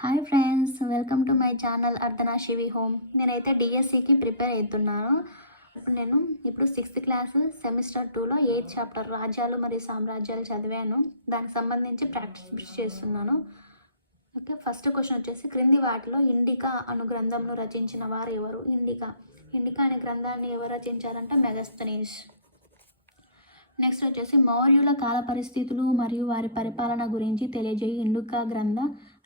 Hi friends, welcome to my channel Ardhana Shivi home. నేనైతే డిఎస్సికి prepare అవుతున్నాను. ఇప్పుడు 6th క్లాస్ సెమిస్టర్ 2లో 8th చాప్టర్ రాజ్యాలు మరియు సామ్రాజ్యాలు చదివాను. దానికి సంబంధించి ప్రాక్టీస్ చేస్తున్నాను. ఓకే, ఫస్ట్ క్వశ్చన్ వచ్చేసి, క్రింది వాటిలో ఇండికా అను గ్రంథంను రచించిన వారు ఎవరు? ఇండికా అనే గ్రంథాన్ని ఎవరు రచించారంటే మెగస్తనీస్. నెక్స్ట్ వచ్చేసి, మౌర్యుల కాల పరిస్థితులు మరియు వారి పరిపాలన గురించి తెలియజేయి ఇండికా గ్రంథ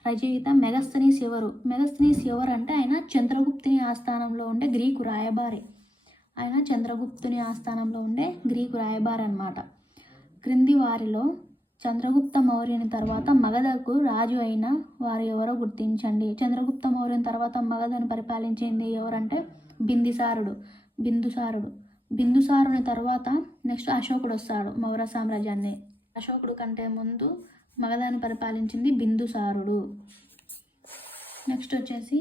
రచయిత మెగస్తనీస్ ఎవరు? మెగస్తనీస్ ఎవరు అంటే ఆయన చంద్రగుప్తుని ఆస్థానంలో ఉండే గ్రీకు రాయబారి. అనమాట. క్రింది వారిలో చంద్రగుప్త మౌర్యుని తర్వాత మగధకు రాజు అయిన వారు ఎవరో గుర్తించండి. చంద్రగుప్త మౌర్యుని తర్వాత మగధను పరిపాలించింది ఎవరంటే బిందుసారుని తర్వాత నెక్స్ట్ అశోకుడు వస్తాడు మౌర్య సామ్రాజ్యాన్ని. అశోకుడు కంటే ముందు మగధాన్ని పరిపాలించింది బిందుసారుడు. నెక్స్ట్ వచ్చేసి,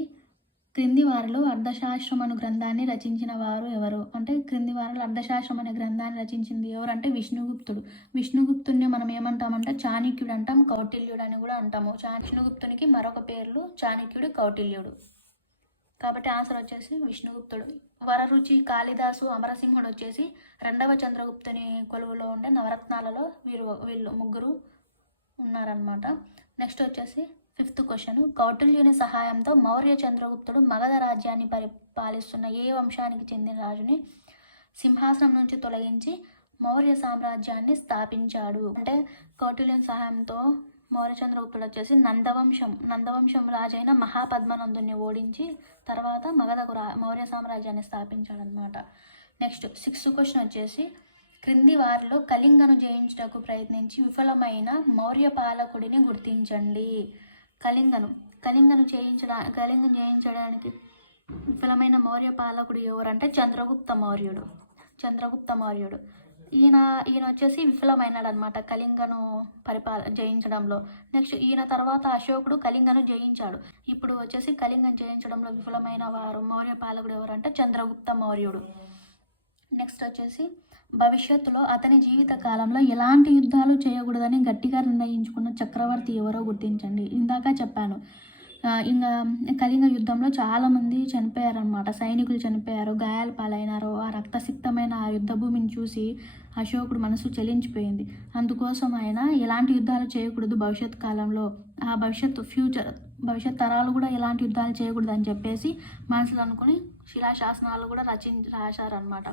క్రింది వారిలో అర్థశాస్త్రం అను గ్రంథాన్ని రచించిన వారు ఎవరు? అంటే క్రింది వారిలో అర్థశాస్త్రం అనే గ్రంథాన్ని రచించింది ఎవరంటే విష్ణుగుప్తుడు. విష్ణుగుప్తుడిని మనం ఏమంటామంటే చాణక్యుడు అంటాం, కౌటిల్యుడు అని కూడా అంటాము. విష్ణుగుప్తునికి మరొక పేర్లు చాణక్యుడు, కౌటిల్యుడు. కాబట్టి ఆన్సర్ వచ్చేసి విష్ణుగుప్తుడు. వరరుచి, కాళిదాసు, అమరసింహుడు వచ్చేసి 2వ చంద్రగుప్తుని కొలువులో ఉండే నవరత్నాలలో వీళ్ళు ముగ్గురు ఉన్నారనమాట. నెక్స్ట్ వచ్చేసి 5th క్వశ్చన్, కౌటిల్యుని సహాయంతో మౌర్య చంద్రగుప్తుడు మగధ రాజ్యాన్ని పరిపాలిస్తున్న ఏ వంశానికి చెందిన రాజుని సింహాసనం నుంచి తొలగించి మౌర్య సామ్రాజ్యాన్ని స్థాపించాడు? అంటే కౌటిల్యుని సహాయంతో మౌర్య చంద్రగుప్తుడు వచ్చేసి నందవంశం రాజైన మహాపద్మనందుని ఓడించి తర్వాత మగధకు మౌర్య సామ్రాజ్యాన్ని స్థాపించాడనమాట. నెక్స్ట్ 6th క్వశ్చన్ వచ్చేసి, క్రింది వారిలో కళింగను జయించుటకు ప్రయత్నించి విఫలమైన మౌర్య పాలకుడిని గుర్తించండి. కళింగను జయించడానికి విఫలమైన మౌర్య పాలకుడు ఎవరంటే చంద్రగుప్త మౌర్యుడు. ఈయన వచ్చేసి విఫలమైనాడు అనమాట కళింగను జయించడంలో. నెక్స్ట్ ఈయన తర్వాత అశోకుడు కళింగను జయించాడు. ఇప్పుడు వచ్చేసి కళింగను జయించడంలో విఫలమైన వారు మౌర్య పాలకుడు ఎవరంటే చంద్రగుప్త మౌర్యుడు. నెక్స్ట్ వచ్చేసి, భవిష్యత్తులో అతని జీవిత కాలంలో ఎలాంటి యుద్ధాలు చేయకూడదని గట్టిగా నిర్ణయించుకున్న చక్రవర్తి ఎవరో గుర్తించండి. ఇందాక చెప్పాను, ఇంకా కళింగ యుద్ధంలో చాలామంది చనిపోయారనమాట. సైనికులు చనిపోయారు, గాయాల పాలైనారు. ఆ రక్తసిక్తమైన ఆ యుద్ధ భూమిని చూసి అశోకుడు మనసు చలించిపోయింది. అందుకోసం ఆయన ఎలాంటి యుద్ధాలు చేయకూడదు భవిష్యత్ కాలంలో, ఆ భవిష్యత్ తరాలు కూడా ఎలాంటి యుద్ధాలు చేయకూడదు అని చెప్పేసి మనసులో అనుకుని శిలాశాసనాలు కూడా రాశారనమాట.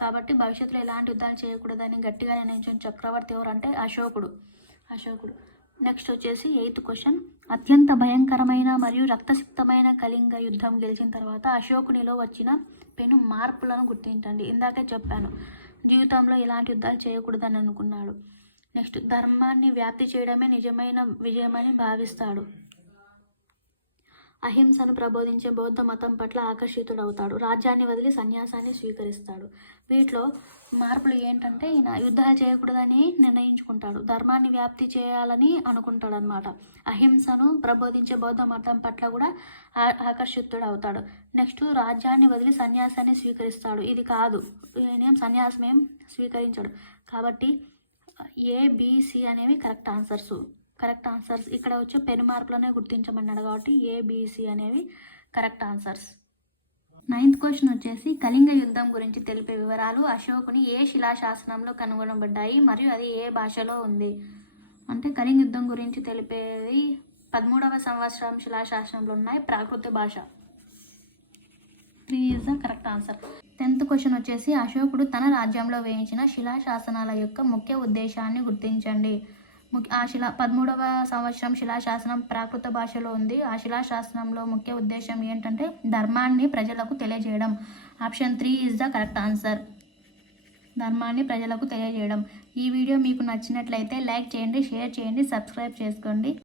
కాబట్టి భవిష్యత్తులో ఎలాంటి యుద్ధాలు చేయకూడదని గట్టిగా నిర్ణయించిన చక్రవర్తి ఎవరంటే అశోకుడు. నెక్స్ట్ వచ్చేసి 8th క్వశ్చన్, అత్యంత భయంకరమైన మరియు రక్తసిక్తమైన కళింగ యుద్ధం గెలిచిన తర్వాత అశోకునిలో వచ్చిన పెను మార్పులను గుర్తించండి. ఇందాకే చెప్పాను, జీవితంలో ఎలాంటి యుద్ధాలు చేయకూడదని అనుకున్నాడు. నెక్స్ట్, ధర్మాన్ని వ్యాప్తి చేయడమే నిజమైన విజయమని భావిస్తాడు. అహింసను ప్రబోధించే బౌద్ధ మతం పట్ల ఆకర్షితుడవుతాడు. రాజ్యాన్ని వదిలి సన్యాసాన్ని స్వీకరిస్తాడు. వీటిలో మార్పులు ఏంటంటే, ఈయన యుద్ధాలు చేయకూడదని నిర్ణయించుకుంటాడు, ధర్మాన్ని వ్యాప్తి చేయాలని అనుకుంటాడు అనమాట. అహింసను ప్రబోధించే బౌద్ధ మతం పట్ల కూడా ఆకర్షితుడు అవుతాడు. నెక్స్ట్, రాజ్యాన్ని వదిలి సన్యాసాన్ని స్వీకరిస్తాడు. ఇది కాదు, ఈయనేం సన్యాసం ఏం స్వీకరించాడు. కాబట్టి ABC అనేవి కరెక్ట్ ఆన్సర్స్. ఇక్కడ వచ్చే పెను మార్పులనే గుర్తించమన్నాడు కాబట్టి ABC అనేవి కరెక్ట్ ఆన్సర్స్. 9th క్వశ్చన్ వచ్చేసి, కళింగ యుద్ధం గురించి తెలిపే వివరాలు అశోకుని ఏ శిలాశాసనంలో కనుగొనబడ్డాయి మరియు అది ఏ భాషలో ఉంది? అంటే కళింగ యుద్ధం గురించి తెలిపేవి 13వ సంవత్సరం శిలాశాసనంలో ఉన్నాయి, ప్రాకృత భాష. 3 is the correct answer. 10th question వచ్చేసి, అశోకుడు తన రాజ్యంలో వేయించిన శిలాశాసనాల యొక్క ముఖ్య ఉద్దేశాన్ని గుర్తించండి. 13వ సంవత్సరం శిలాశాసనం ప్రాకృత భాషలో ఉంది. ఆ శిలాశాసనంలో ముఖ్య ఉద్దేశం ఏంటంటే ధర్మాన్ని ప్రజలకు తెలియజేయడం. Option 3 is the correct answer. ధర్మాన్ని ప్రజలకు తెలియజేయడం. ఈ వీడియో మీకు నచ్చినట్లయితే లైక్ చేయండి, షేర్ చేయండి, సబ్స్క్రైబ్ చేసుకోండి.